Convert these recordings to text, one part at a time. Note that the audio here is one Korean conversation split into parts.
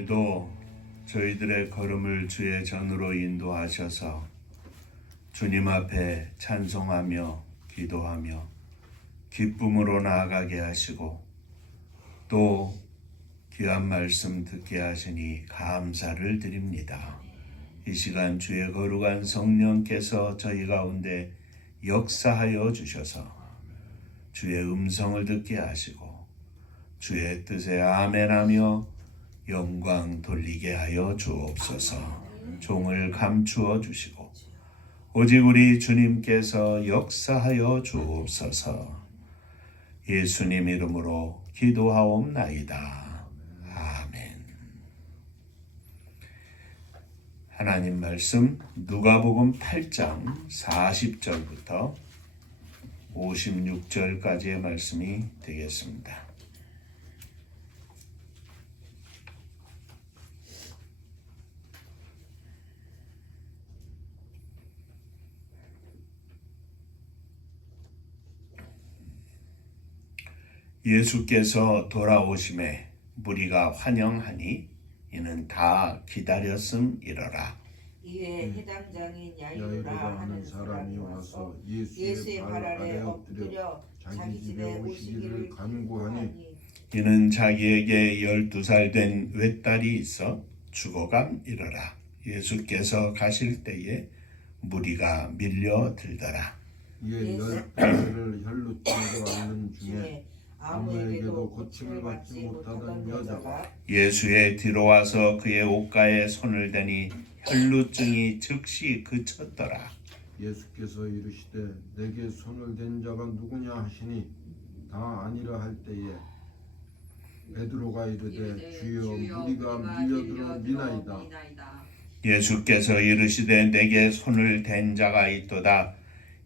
오늘도 저희들의 걸음을 주의 전으로 인도하셔서 주님 앞에 찬송하며 기도하며 기쁨으로 나아가게 하시고 또 귀한 말씀 듣게 하시니 감사를 드립니다. 이 시간 주의 거룩한 성령께서 저희 가운데 역사하여 주셔서 주의 음성을 듣게 하시고 주의 뜻에 아멘하며 영광 돌리게 하여 주옵소서. 종을 감추어 주시고 오직 우리 주님께서 역사하여 주옵소서. 예수님 이름으로 기도하옵나이다. 아멘. 하나님 말씀 누가복음 8장 40절부터 56절까지의 말씀이 되겠습니다. 예수께서 돌아오심에 무리가 환영하니 이는 다 기다렸음이러라. 이에 해당장인 야이로라 하는 사람이 와서 예수의 발 아래 엎드려 자기 집에 오시기를 간구하니 이는 자기에게 12살 된 외딸이 있어 죽어감이러라. 예수께서 가실 때에 무리가 밀려들더라. 이에 12살을 혈루 증거하는 중에 아무에게도 고침을 받지 못하던 여자가 예수의 뒤로 와서 그의 옷가에 손을 대니 혈루증이 즉시 그쳤더라. 예수께서 이르시되 내게 손을 댄 자가 누구냐 하시니 다 아니라 할 때에 베드로가 이르되 주여 무리가 밀려들어 미나이다. 예수께서 이르시되 내게 손을 댄 자가 있도다.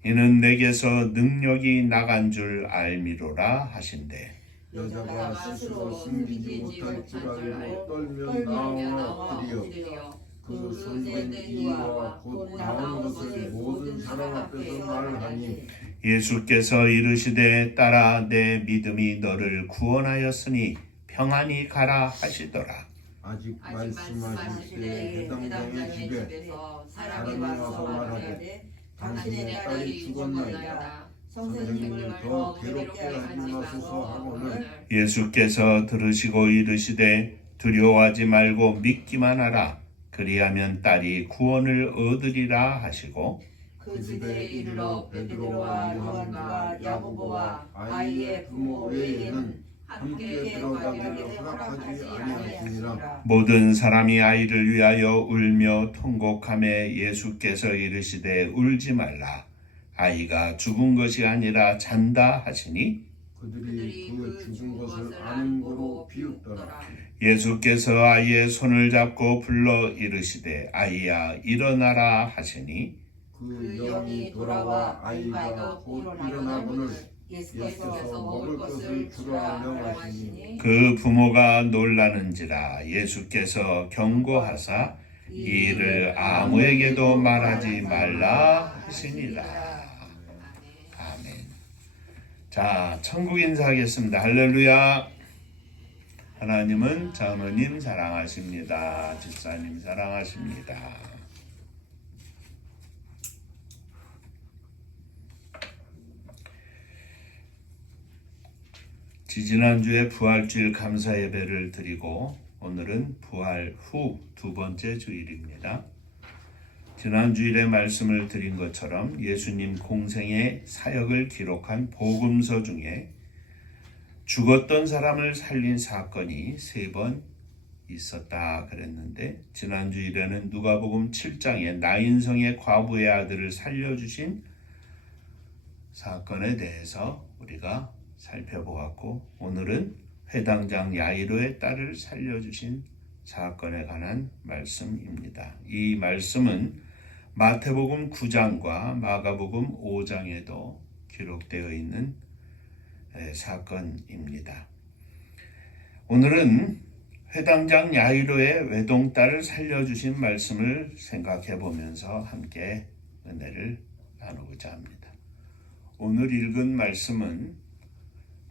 이는 내게서 능력이 나간 줄 알미로라 하신대. 여자가 스스로 숨기지 못할 줄 알고 떨며 나와 엎드려 그 손댄 이유와 곧 나온 것을 모든 사람 앞에서 말하니 예수께서 이르시되 딸아 내 믿음이 너를 구원하였으니 평안히 가라 하시더라. 아직 말씀하실 때 해당장의 집에 사람이 와서 말하되 당신의 딸이 죽었나이다. 선생님을 더 괴롭게 하지 마소서 하고는 예수께서 들으시고 이르시되 두려워하지 말고 믿기만 하라. 그리하면 딸이 구원을 얻으리라 하시고 그 집에 이르러 베드로와 요한과 야고보와 아이의 부모 외에는 함께 들어가기를 허락하지 아니하시니라. 모든 사람이 아이를 위하여 울며 통곡하매 예수께서 이르시되 울지 말라. 아이가 죽은 것이 아니라 잔다 하시니 그들이 그 죽은 것을 아는 거로 비웃더라. 예수께서 아이의 손을 잡고 불러 이르시되 아이야 일어나라 하시니 그 영이 돌아와 아이가 곧 일어나거늘 예수께서 먹을 것을 주라 명하시니 그 부모가 놀라는지라. 예수께서 경고하사 이 일을 아무에게도 말하지 말라 하시니라. 아멘. 자, 천국 인사하겠습니다. 할렐루야. 하나님은 장로님 사랑하십니다. 집사님 사랑하십니다. 지지난주에 부활주일 감사 예배를 드리고 오늘은 부활 후 두 번째 주일입니다. 지난주일에 말씀을 드린 것처럼 예수님 공생의 사역을 기록한 복음서 중에 죽었던 사람을 살린 사건이 3번 있었다 그랬는데 지난주일에는 누가복음 7장에 나인성의 과부의 아들을 살려주신 사건에 대해서 우리가 살펴보았고 오늘은 회당장 야이로의 딸을 살려주신 사건에 관한 말씀입니다. 이 말씀은 마태복음 9장과 마가복음 5장에도 기록되어 있는 사건입니다. 오늘은 회당장 야이로의 외동딸을 살려주신 말씀을 생각해 보면서 함께 은혜를 나누고자 합니다. 오늘 읽은 말씀은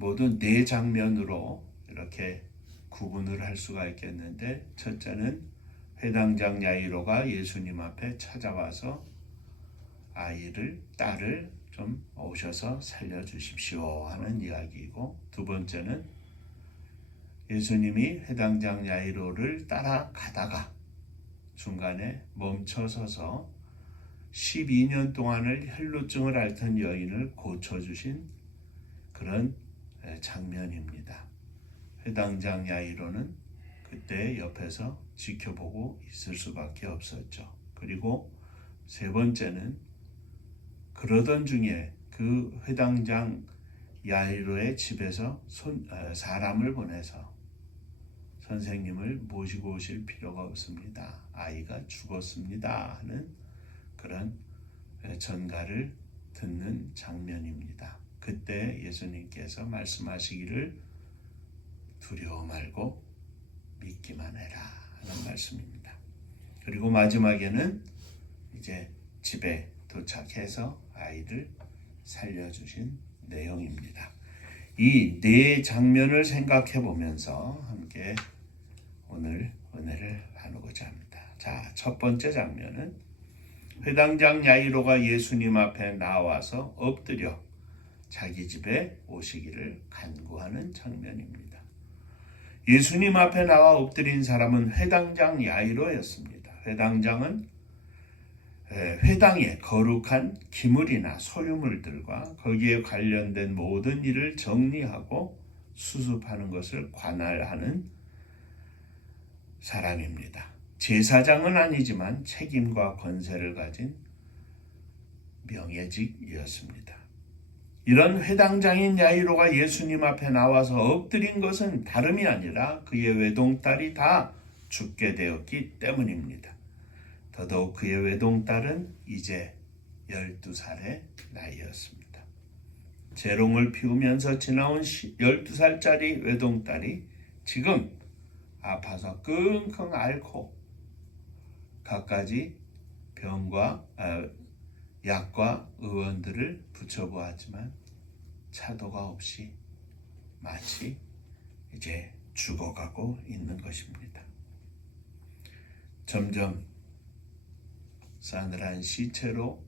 모두 4장면으로 이렇게 구분을 할 수가 있겠는데, 첫째는 회당장 야이로가 예수님 앞에 찾아와서 딸을 좀 오셔서 살려주십시오 하는 이야기이고, 두 번째는 예수님이 회당장 야이로를 따라가다가 중간에 멈춰서서 12년 동안을 혈루증을 앓던 여인을 고쳐주신 그런 장면입니다. 회당장 야이로는 그때 옆에서 지켜보고 있을 수밖에 없었죠. 그리고 세 번째는 그러던 중에 그 회당장 야이로의 집에서 사람을 보내서 선생님을 모시고 오실 필요가 없습니다. 아이가 죽었습니다 하는 그런 전가를 듣는 장면입니다. 그때 예수님께서 말씀하시기를 두려워 말고 믿기만 해라 하는 말씀입니다. 그리고 마지막에는 이제 집에 도착해서 아이를 살려주신 내용입니다. 이 네 장면을 생각해 보면서 함께 오늘 은혜를 나누고자 합니다. 자, 첫 번째 장면은 회당장 야이로가 예수님 앞에 나와서 엎드려 자기 집에 오시기를 간구하는 장면입니다. 예수님 앞에 나와 엎드린 사람은 회당장 야이로였습니다. 회당장은 회당의 거룩한 기물이나 소유물들과 거기에 관련된 모든 일을 정리하고 수습하는 것을 관할하는 사람입니다. 제사장은 아니지만 책임과 권세를 가진 명예직이었습니다. 이런 회당장인 야이로가 예수님 앞에 나와서 엎드린 것은 다름이 아니라 그의 외동딸이 다 죽게 되었기 때문입니다. 더더욱 그의 외동딸은 이제 12살의 나이였습니다. 재롱을 피우면서 지나온 12살짜리 외동딸이 지금 아파서 끙끙 앓고 갖가지 병과 약과 의원들을 붙여보았지만 차도가 없이 마치 이제 죽어가고 있는 것입니다. 점점 싸늘한 시체로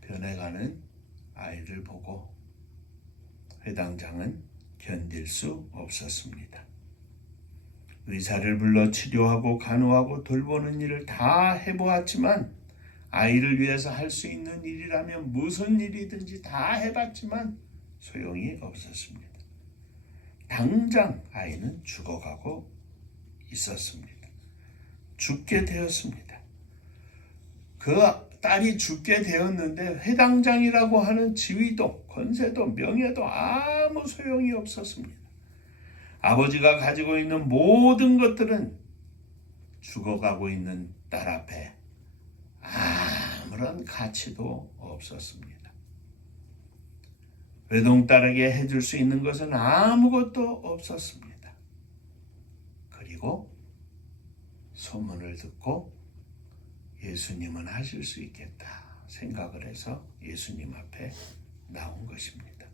변해가는 아이를 보고 회당장은 견딜 수 없었습니다. 의사를 불러 치료하고 간호하고 돌보는 일을 다 해보았지만, 아이를 위해서 할 수 있는 일이라면 무슨 일이든지 다 해봤지만 소용이 없었습니다. 당장 아이는 죽어가고 있었습니다. 죽게 되었습니다. 그 딸이 죽게 되었는데 회당장이라고 하는 지위도 권세도 명예도 아무 소용이 없었습니다. 아버지가 가지고 있는 모든 것들은 죽어가고 있는 딸 앞에 아무런 가치도 없었습니다. 외동딸에게 해줄 수 있는 것은 아무것도 없었습니다. 그리고 소문을 듣고 예수님은 하실 수 있겠다 생각을 해서 예수님 앞에 나온 것입니다.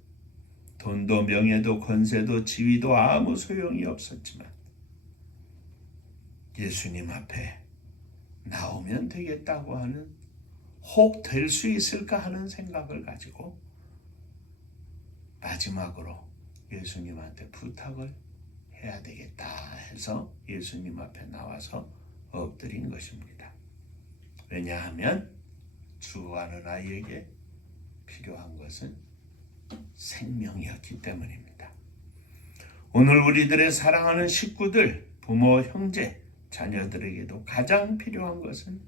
돈도 명예도 권세도 지위도 아무 소용이 없었지만 예수님 앞에 나오면 되겠다고 하는, 혹 될 수 있을까 하는 생각을 가지고 마지막으로 예수님한테 부탁을 해야 되겠다 해서 예수님 앞에 나와서 엎드린 것입니다. 왜냐하면 죽어가는 아이에게 필요한 것은 생명이었기 때문입니다. 오늘 우리들의 사랑하는 식구들, 부모, 형제, 자녀들에게도 가장 필요한 것은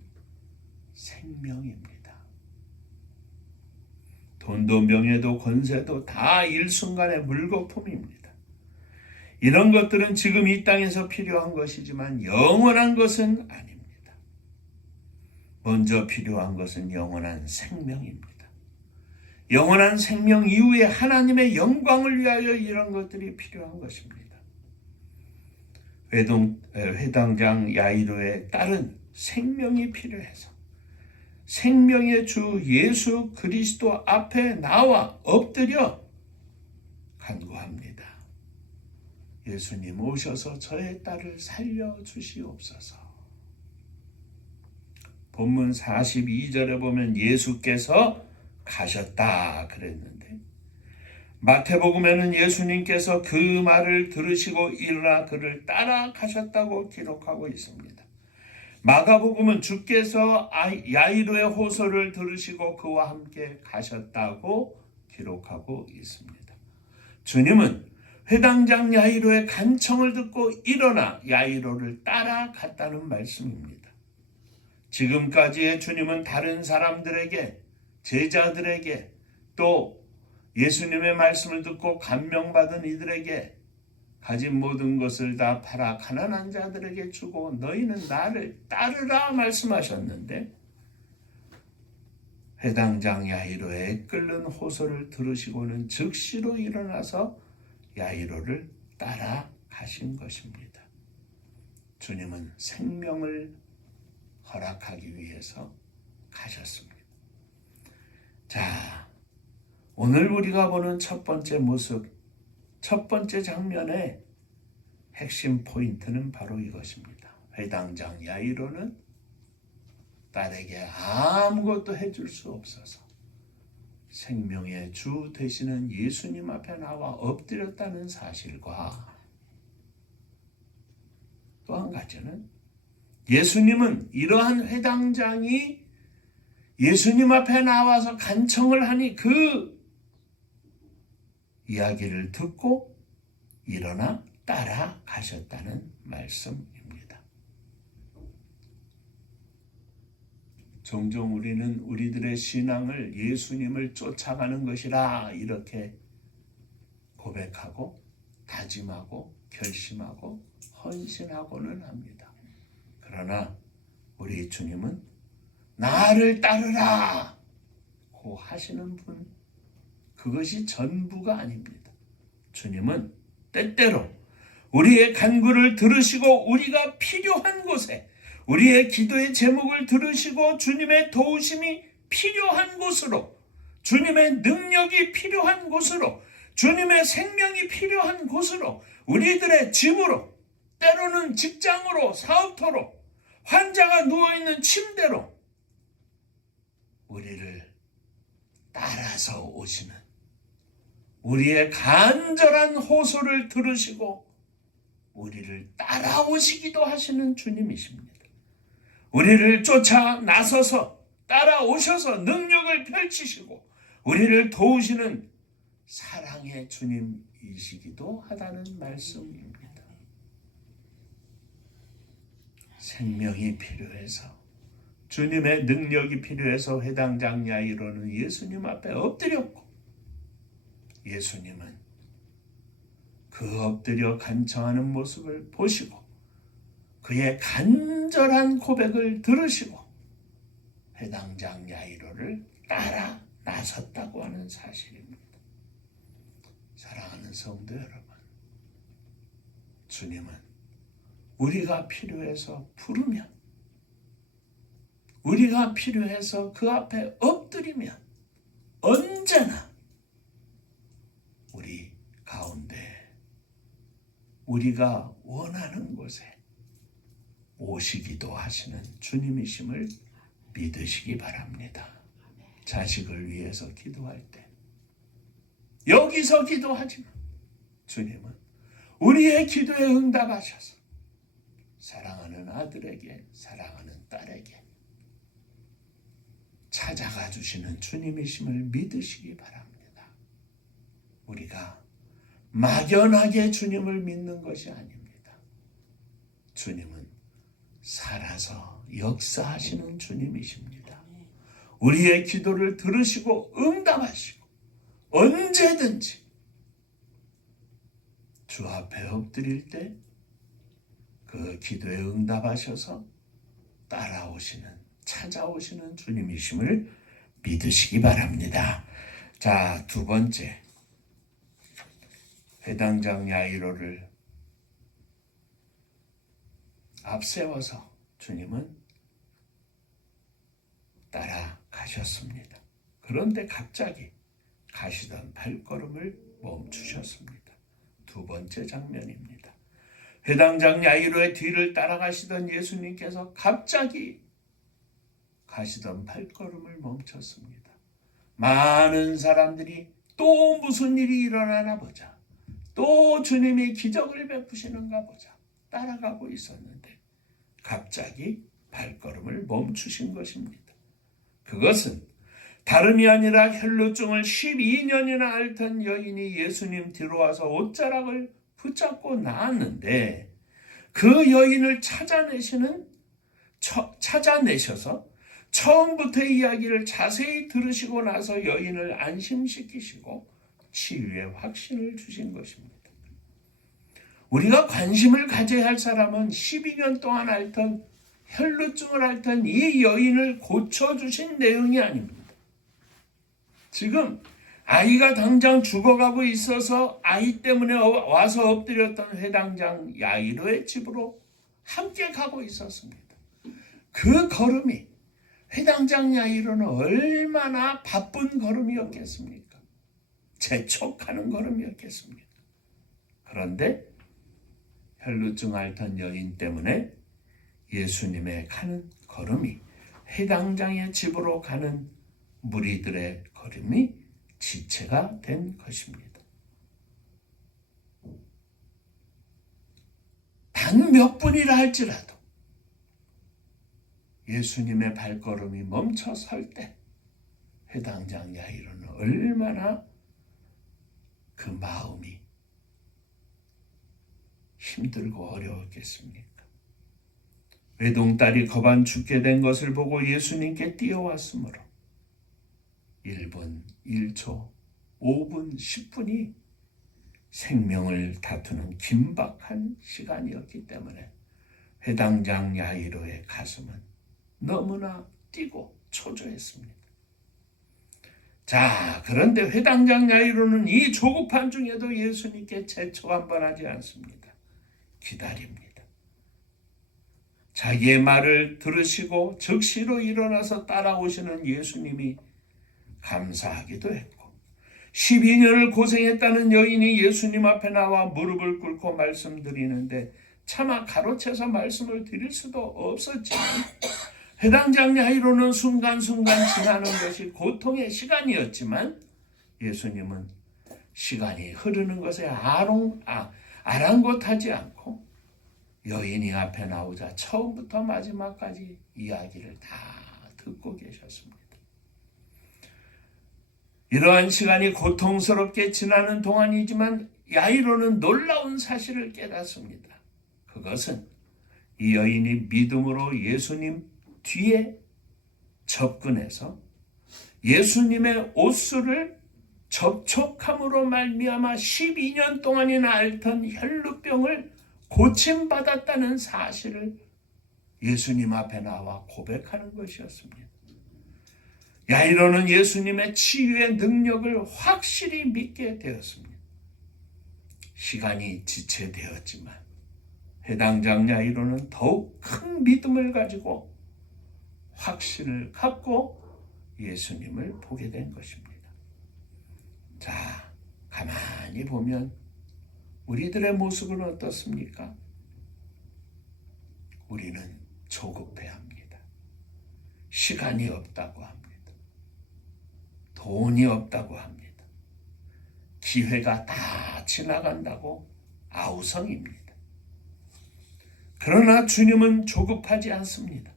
생명입니다. 돈도 명예도 권세도 다 일순간의 물거품입니다. 이런 것들은 지금 이 땅에서 필요한 것이지만 영원한 것은 아닙니다. 먼저 필요한 것은 영원한 생명입니다. 영원한 생명 이후에 하나님의 영광을 위하여 이런 것들이 필요한 것입니다. 회당장 야이로의 딸은 생명이 필요해서 생명의 주 예수 그리스도 앞에 나와 엎드려 간구합니다. 예수님 오셔서 저의 딸을 살려주시옵소서. 본문 42절에 보면 예수께서 가셨다 그랬는데, 마태복음에는 예수님께서 그 말을 들으시고 일어나 그를 따라가셨다고 기록하고 있습니다. 마가복음은 주께서 야이로의 호소를 들으시고 그와 함께 가셨다고 기록하고 있습니다. 주님은 회당장 야이로의 간청을 듣고 일어나 야이로를 따라갔다는 말씀입니다. 지금까지의 주님은 다른 사람들에게, 제자들에게, 또 예수님의 말씀을 듣고 감명받은 이들에게 가진 모든 것을 다 팔아 가난한 자들에게 주고 너희는 나를 따르라 말씀하셨는데, 회당장 야이로의 끓는 호소를 들으시고는 즉시로 일어나서 야이로를 따라가신 것입니다. 주님은 생명을 허락하기 위해서 가셨습니다. 자, 오늘 우리가 보는 첫 번째 모습, 첫 번째 장면의 핵심 포인트는 바로 이것입니다. 회당장 야이로는 딸에게 아무것도 해줄 수 없어서 생명의 주 되시는 예수님 앞에 나와 엎드렸다는 사실과, 또 한 가지는 예수님은 이러한 회당장이 예수님 앞에 나와서 간청을 하니 그 이야기를 듣고 일어나 따라가셨다는 말씀입니다. 종종 우리는 우리들의 신앙을 예수님을 쫓아가는 것이라 이렇게 고백하고 다짐하고 결심하고 헌신하고는 합니다. 그러나 우리 주님은 나를 따르라 고 하시는 분, 그것이 전부가 아닙니다. 주님은 때때로 우리의 간구를 들으시고 우리가 필요한 곳에, 우리의 기도의 제목을 들으시고 주님의 도우심이 필요한 곳으로, 주님의 능력이 필요한 곳으로, 주님의 생명이 필요한 곳으로, 우리들의 집으로, 때로는 직장으로, 사업터로, 환자가 누워있는 침대로 우리를 따라서 오시는, 우리의 간절한 호소를 들으시고 우리를 따라오시기도 하시는 주님이십니다. 우리를 쫓아 나서서 따라오셔서 능력을 펼치시고 우리를 도우시는 사랑의 주님이시기도 하다는 말씀입니다. 생명이 필요해서, 주님의 능력이 필요해서 회당장 야이로는 예수님 앞에 엎드렸고, 예수님은 그 엎드려 간청하는 모습을 보시고 그의 간절한 고백을 들으시고 회당장 야이로를 따라 나섰다고 하는 사실입니다. 사랑하는 성도 여러분, 주님은 우리가 필요해서 부르면, 우리가 필요해서 그 앞에 엎드리면 언제나 우리 가운데 우리가 원하는 곳에 오시기도 하시는 주님이심을 믿으시기 바랍니다. 자식을 위해서 기도할 때 여기서 기도하지만 주님은 우리의 기도에 응답하셔서 사랑하는 아들에게, 사랑하는 딸에게 찾아가 주시는 주님이심을 믿으시기 바랍니다. 우리가 막연하게 주님을 믿는 것이 아닙니다. 주님은 살아서 역사하시는 주님이십니다. 우리의 기도를 들으시고 응답하시고 언제든지 주 앞에 엎드릴 때 그 기도에 응답하셔서 따라오시는, 찾아오시는 주님이심을 믿으시기 바랍니다. 자, 두 번째, 회당장 야이로를 앞세워서 주님은 따라가셨습니다. 그런데 갑자기 가시던 발걸음을 멈추셨습니다. 두 번째 장면입니다. 회당장 야이로의 뒤를 따라가시던 예수님께서 갑자기 가시던 발걸음을 멈췄습니다. 많은 사람들이 또 무슨 일이 일어나나 보자, 또 주님이 기적을 베푸시는가 보자 따라가고 있었는데 갑자기 발걸음을 멈추신 것입니다. 그것은 다름이 아니라 혈루증을 12년이나 앓던 여인이 예수님 뒤로 와서 옷자락을 붙잡고 나왔는데 그 여인을 찾아내셔서 처음부터 이야기를 자세히 들으시고 나서 여인을 안심시키시고 치유의 확신을 주신 것입니다. 우리가 관심을 가져야 할 사람은 12년 동안 앓던 혈루증을 앓던 이 여인을 고쳐주신 내용이 아닙니다. 지금 아이가 당장 죽어가고 있어서 아이 때문에 와서 엎드렸던 회당장 야이로의 집으로 함께 가고 있었습니다. 그 걸음이 회당장 야이로는 얼마나 바쁜 걸음이었겠습니까? 재촉하는 걸음이었겠습니까? 그런데 혈루증 앓던 여인 때문에 예수님의 가는 걸음이 회당장의 집으로 가는 무리들의 걸음이 지체가 된 것입니다. 단 몇 분이라 할지라도 예수님의 발걸음이 멈춰 설 때 회당장 야이로는 얼마나 그 마음이 힘들고 어려웠겠습니까? 외동딸이 거반 죽게 된 것을 보고 예수님께 뛰어왔으므로 1분, 1초, 5분, 10분이 생명을 다투는 긴박한 시간이었기 때문에 회당장 야이로의 가슴은 너무나 뛰고 초조했습니다. 자, 그런데 회당장 야이로는 이 조급한 중에도 예수님께 재촉 한번 하지 않습니다. 기다립니다. 자기의 말을 들으시고 즉시로 일어나서 따라오시는 예수님이 감사하기도 했고 12년을 고생했다는 여인이 예수님 앞에 나와 무릎을 꿇고 말씀드리는데 차마 가로채서 말씀을 드릴 수도 없었지만 회당장 야이로는 순간순간 지나는 것이 고통의 시간이었지만 예수님은 시간이 흐르는 것에 아랑곳하지 않고 여인이 앞에 나오자 처음부터 마지막까지 이야기를 다 듣고 계셨습니다. 이러한 시간이 고통스럽게 지나는 동안이지만 야이로는 놀라운 사실을 깨닫습니다. 그것은 이 여인이 믿음으로 예수님 뒤에 접근해서 예수님의 옷수를 접촉함으로 말미암아 12년 동안이나 앓던 혈루병을 고침받았다는 사실을 예수님 앞에 나와 고백하는 것이었습니다. 야이로는 예수님의 치유의 능력을 확실히 믿게 되었습니다. 시간이 지체되었지만 회당장 야이로는 더욱 큰 믿음을 가지고 확신을 갖고 예수님을 보게 된 것입니다. 자, 가만히 보면 우리들의 모습은 어떻습니까? 우리는 조급해합니다. 시간이 없다고 합니다. 돈이 없다고 합니다. 기회가 다 지나간다고 아우성입니다. 그러나 주님은 조급하지 않습니다.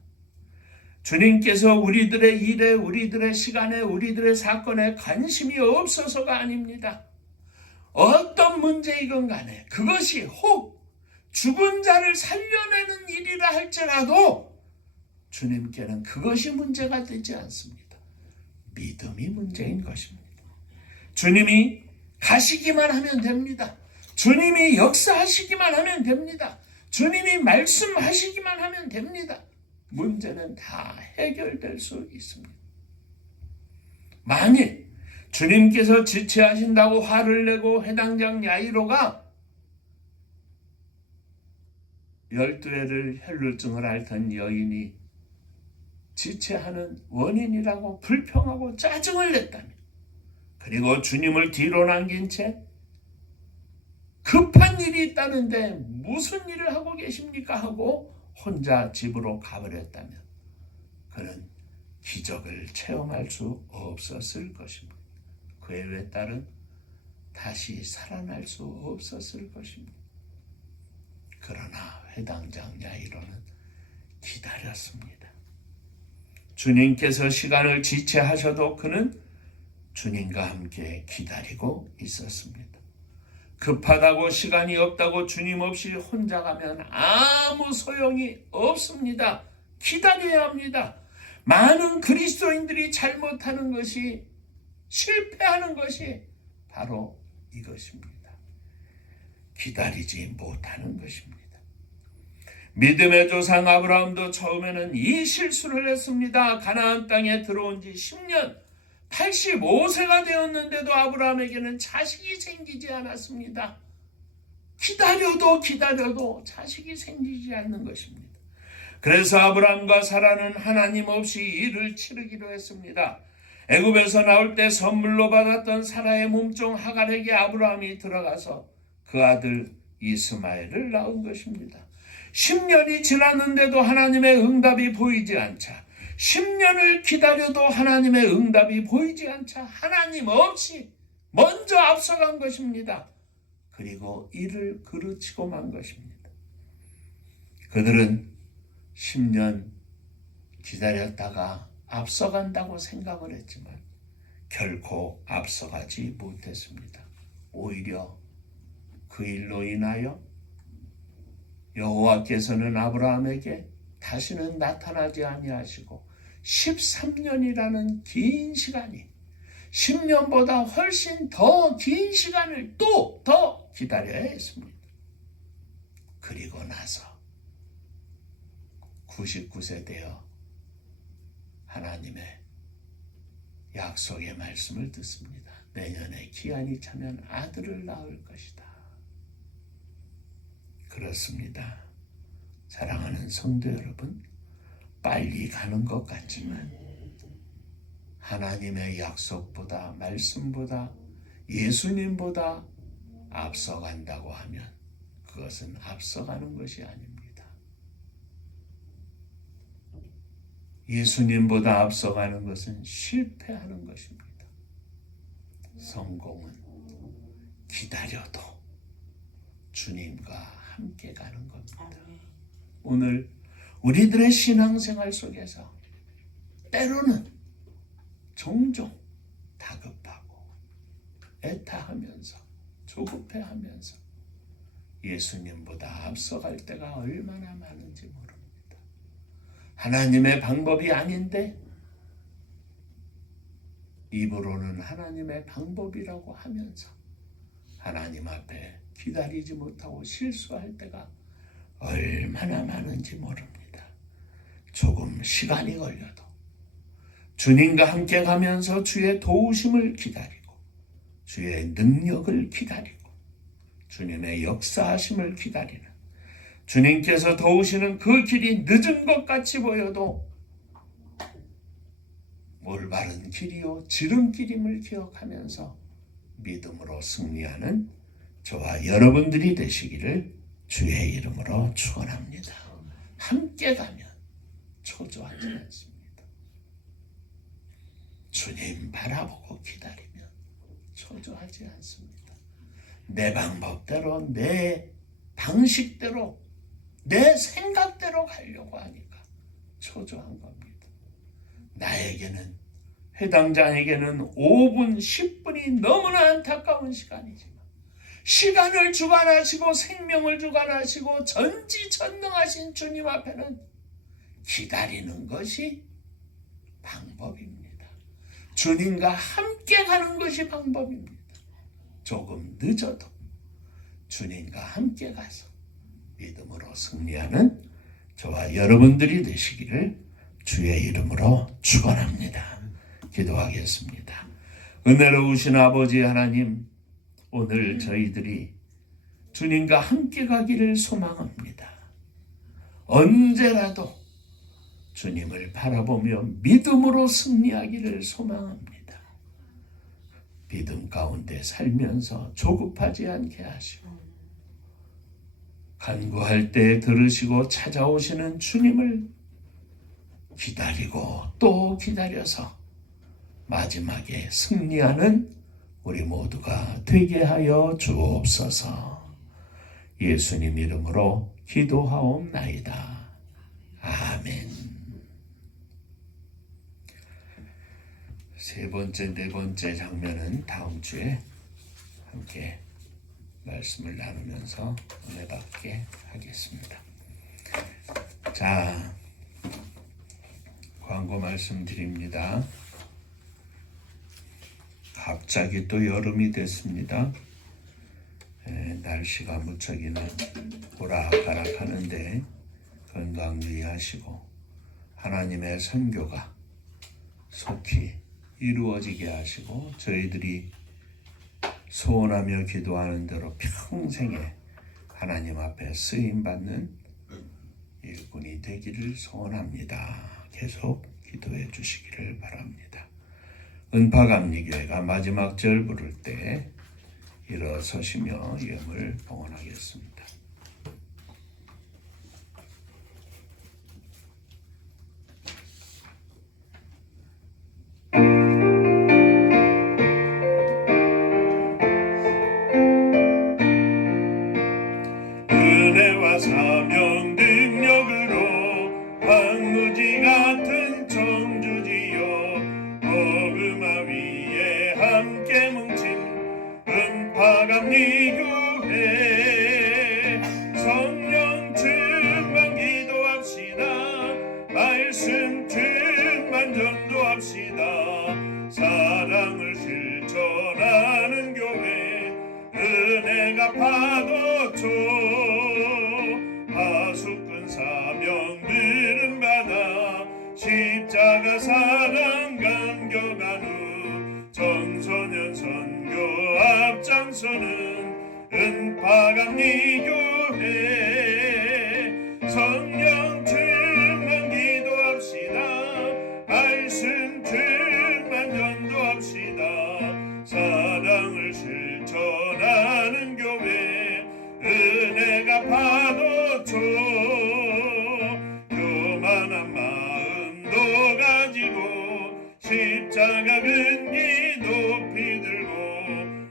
주님께서 우리들의 일에, 우리들의 시간에, 우리들의 사건에 관심이 없어서가 아닙니다. 어떤 문제이건 간에 그것이 혹 죽은 자를 살려내는 일이라 할지라도 주님께는 그것이 문제가 되지 않습니다. 믿음이 문제인 것입니다. 주님이 가시기만 하면 됩니다. 주님이 역사하시기만 하면 됩니다. 주님이 말씀하시기만 하면 됩니다. 문제는 다 해결될 수 있습니다. 만일 주님께서 지체하신다고 화를 내고 회당장 야이로가 12회를 혈루증을 앓던 여인이 지체하는 원인이라고 불평하고 짜증을 냈다면, 그리고 주님을 뒤로 남긴 채 급한 일이 있다는데 무슨 일을 하고 계십니까? 하고 혼자 집으로 가버렸다면 그는 기적을 체험할 수 없었을 것입니다. 그의 외딸은 다시 살아날 수 없었을 것입니다. 그러나 회당장 야이로는 기다렸습니다. 주님께서 시간을 지체하셔도 그는 주님과 함께 기다리고 있었습니다. 급하다고 시간이 없다고 주님 없이 혼자 가면 아무 소용이 없습니다. 기다려야 합니다. 많은 그리스도인들이 잘못하는 것이, 실패하는 것이 바로 이것입니다. 기다리지 못하는 것입니다. 믿음의 조상 아브라함도 처음에는 이 실수를 했습니다. 가나안 땅에 들어온 지 10년, 85세가 되었는데도 아브라함에게는 자식이 생기지 않았습니다. 기다려도 자식이 생기지 않는 것입니다. 그래서 아브라함과 사라는 하나님 없이 일을 치르기로 했습니다. 애굽에서 나올 때 선물로 받았던 사라의 몸종 하갈에게 아브라함이 들어가서 그 아들 이스마엘을 낳은 것입니다. 10년이 지났는데도 하나님의 응답이 보이지 않자, 10년을 기다려도 하나님의 응답이 보이지 않자 하나님 없이 먼저 앞서간 것입니다. 그리고 이를 그르치고 만 것입니다. 그들은 10년 기다렸다가 앞서간다고 생각을 했지만 결코 앞서가지 못했습니다. 오히려 그 일로 인하여 여호와께서는 아브라함에게 다시는 나타나지 아니하시고 13년이라는 긴 시간이 10년보다 훨씬 더 긴 시간을 또 더 기다려야 했습니다. 그리고 나서 99세 되어 하나님의 약속의 말씀을 듣습니다. 내년에 기한이 차면 아들을 낳을 것이다. 그렇습니다. 사랑하는 성도 여러분, 빨리 가는 것 같지만 하나님의 약속보다, 말씀보다, 예수님보다 앞서간다고 하면 그것은 앞서가는 것이 아닙니다. 예수님보다 앞서가는 것은 실패하는 것입니다. 성공은 기다려도 주님과 함께 가는 겁니다. 오늘 우리들의 신앙생활 속에서 때로는 종종 다급하고 애타하면서 조급해하면서 예수님보다 앞서갈 때가 얼마나 많은지 모릅니다. 하나님의 방법이 아닌데 입으로는 하나님의 방법이라고 하면서 하나님 앞에 기다리지 못하고 실수할 때가 얼마나 많은지 모릅니다. 조금 시간이 걸려도 주님과 함께 가면서 주의 도우심을 기다리고 주의 능력을 기다리고 주님의 역사하심을 기다리는, 주님께서 도우시는 그 길이 늦은 것 같이 보여도 올바른 길이요 지름길임을 기억하면서 믿음으로 승리하는 저와 여러분들이 되시기를 주의 이름으로 축원합니다. 함께 가면 초조하지 않습니다. 주님 바라보고 기다리면 초조하지 않습니다. 내 방법대로, 내 방식대로, 내 생각대로 가려고 하니까 초조한 겁니다. 나에게는, 회당장에게는 5분, 10분이 너무나 안타까운 시간이지만 시간을 주관하시고 생명을 주관하시고 전지전능하신 주님 앞에는 기다리는 것이 방법입니다. 주님과 함께 가는 것이 방법입니다. 조금 늦어도 주님과 함께 가서 믿음으로 승리하는 저와 여러분들이 되시기를 주의 이름으로 축원합니다. 기도하겠습니다. 은혜로우신 아버지 하나님, 오늘 저희들이 주님과 함께 가기를 소망합니다. 언제라도 주님을 바라보며 믿음으로 승리하기를 소망합니다. 믿음 가운데 살면서 조급하지 않게 하시고 간구할 때 들으시고 찾아오시는 주님을 기다리고 또 기다려서 마지막에 승리하는 우리 모두가 되게 하여 주옵소서. 예수님 이름으로 기도하옵나이다. 아멘. 세 번째, 네 번째 장면은 다음 주에 함께 말씀을 나누면서 은혜 받게 하겠습니다. 자, 광고 말씀드립니다. 갑자기 또 여름이 됐습니다. 날씨가 무척이나 오락가락하는데 건강 유의하시고 하나님의 선교가 속히 이루어지게 하시고 저희들이 소원하며 기도하는 대로 평생에 하나님 앞에 쓰임받는 일꾼이 되기를 소원합니다. 계속 기도해 주시기를 바랍니다. 은파감리교회가 마지막 절 부를 때 일어서시며 예물 봉헌하겠습니다. 은혜와 사명 능력으로 황무지 같은 청주지요 복음화 위에 함께 뭉친 은파감리교회 성령 충만 기도합시다. 말씀 충만 전도합시다. 사랑을 실천하는 교회 은혜가 파도쳐 하수꾼 사명 들은 바다 십자가 사랑 감격한 후 청소년 선교 앞장서는 은파감리교회 성령 충만 기도합시다. 말씀 충만 전도합시다. 사랑을 실천하는 교회 은혜가 파도쳐 교만한 마음도 가지고 십자가 근기 높이 들고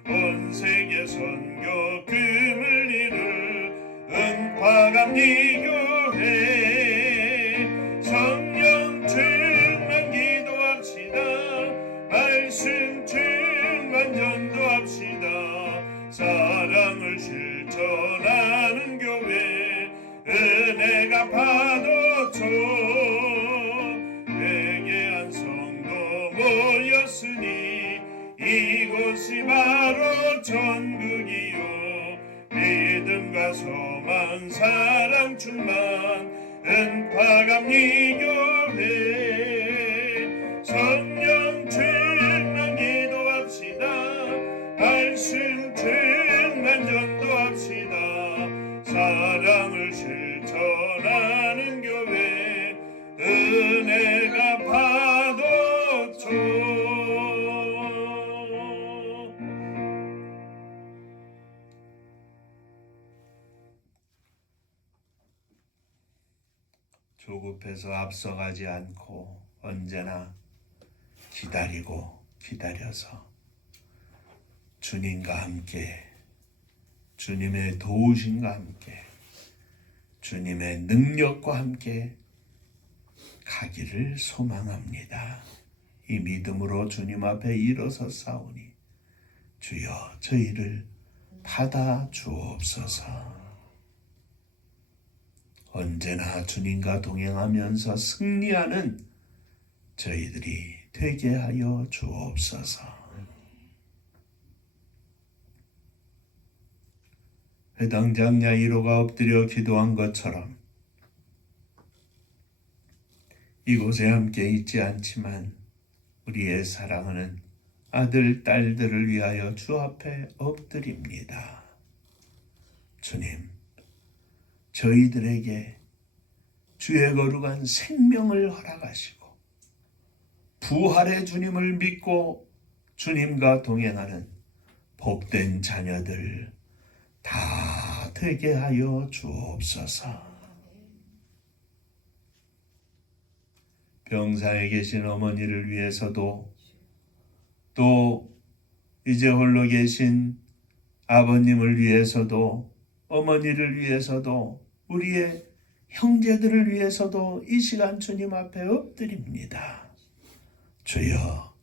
온 세계 선교 금을 이룰 은파감리교회 성령 충만 기도합시다. 말씀 충만 전도합시다. 사랑을 실천하는 교회 은혜가 파도쳐 회개한 성도 모였으니 이곳이 바로 천국이요 믿음과 소망 사랑 충만 은파감리교회 성령 충만 기도합시다. 말씀 충만 전도합시다. 사랑을 실천하는 교회 은혜가 파도쳐 조급해서 앞서가지 않고 언제나 기다리고 기다려서 주님과 함께 주님의 도우심과 함께 주님의 능력과 함께 가기를 소망합니다. 이 믿음으로 주님 앞에 일어서사오니 주여 저희를 받아 주옵소서. 언제나 주님과 동행하면서 승리하는 저희들이 되게 하여 주옵소서. 회당장 야이로가 엎드려 기도한 것처럼 이곳에 함께 있지 않지만 우리의 사랑하는 아들, 딸들을 위하여 주 앞에 엎드립니다. 주님, 저희들에게 주의 거룩한 생명을 허락하시고 부활의 주님을 믿고 주님과 동행하는 복된 자녀들 다 되게 하여 주옵소서. 병상에 계신 어머니를 위해서도, 또 이제 홀로 계신 아버님을 위해서도, 어머니를 위해서도, 우리의 형제들을 위해서도 이 시간 주님 앞에 엎드립니다. 주여,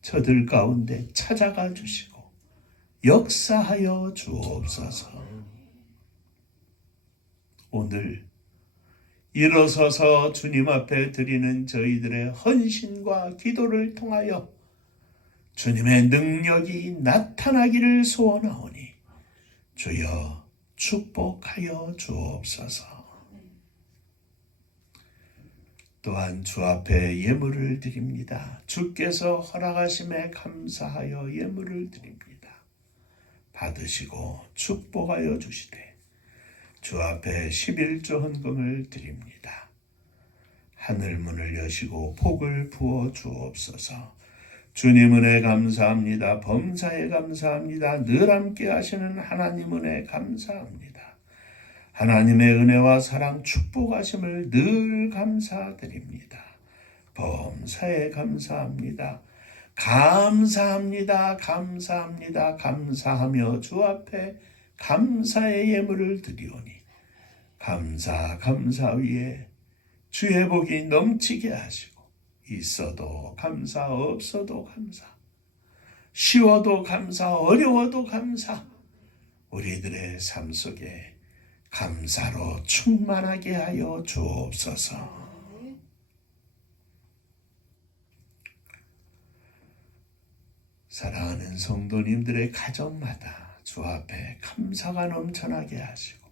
저들 가운데 찾아가 주시고 역사하여 주옵소서. 오늘 일어서서 주님 앞에 드리는 저희들의 헌신과 기도를 통하여 주님의 능력이 나타나기를 소원하오니 주여 축복하여 주옵소서. 또한 주 앞에 예물을 드립니다. 주께서 허락하심에 감사하여 예물을 드립니다. 받으시고 축복하여 주시되 주 앞에 11조 헌금을 드립니다. 하늘문을 여시고 복을 부어 주옵소서. 주님 은혜 감사합니다. 범사에 감사합니다. 늘 함께 하시는 하나님 은혜 감사합니다. 하나님의 은혜와 사랑 축복하심을 늘 감사드립니다. 범사에 감사합니다. 감사합니다. 감사합니다. 감사하며 주 앞에 감사의 예물을 드리오니 감사 위에 주의 복이 넘치게 하시고 있어도 감사 없어도 감사, 쉬워도 감사 어려워도 감사, 우리들의 삶 속에 감사로 충만하게 하여 주옵소서. 사랑하는 성도님들의 가정마다 주 앞에 감사가 넘쳐나게 하시고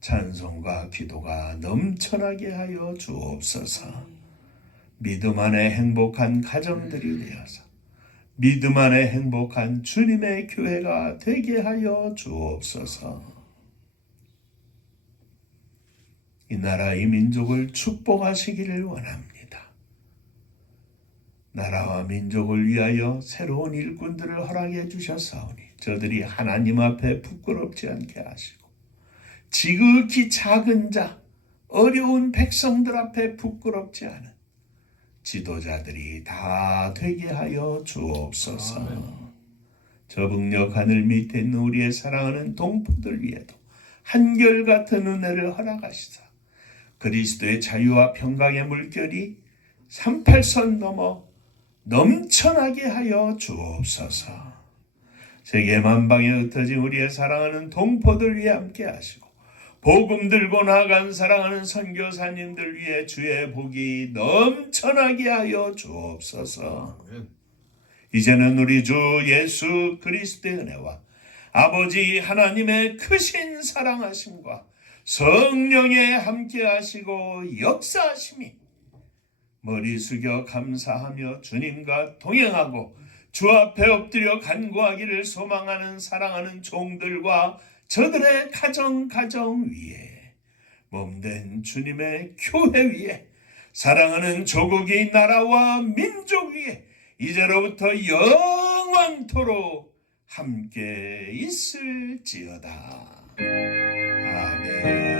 찬송과 기도가 넘쳐나게 하여 주옵소서. 믿음 안에 행복한 가정들이 되어서 믿음 안에 행복한 주님의 교회가 되게 하여 주옵소서. 이 나라 이 민족을 축복하시기를 원합니다. 나라와 민족을 위하여 새로운 일꾼들을 허락해 주셨사오니 저들이 하나님 앞에 부끄럽지 않게 하시고 지극히 작은 자, 어려운 백성들 앞에 부끄럽지 않은 지도자들이 다 되게 하여 주옵소서. 저북녘 하늘 밑에 있는 우리의 사랑하는 동포들 위에도 한결같은 은혜를 허락하시사 그리스도의 자유와 평강의 물결이 38선 넘어 넘쳐나게 하여 주옵소서. 세계 만방에 흩어진 우리의 사랑하는 동포들 위해 함께 하시고 복음 들고 나간 사랑하는 선교사님들 위해 주의 복이 넘쳐나게 하여 주옵소서. 이제는 우리 주 예수 그리스도의 은혜와 아버지 하나님의 크신 사랑하심과 성령의 함께 하시고 역사하심이 머리 숙여 감사하며 주님과 동행하고 주 앞에 엎드려 간구하기를 소망하는 사랑하는 종들과 저들의 가정 위에 몸된 주님의 교회 위에 사랑하는 조국의 나라와 민족 위에 이제로부터 영원토록 함께 있을지어다. 아멘.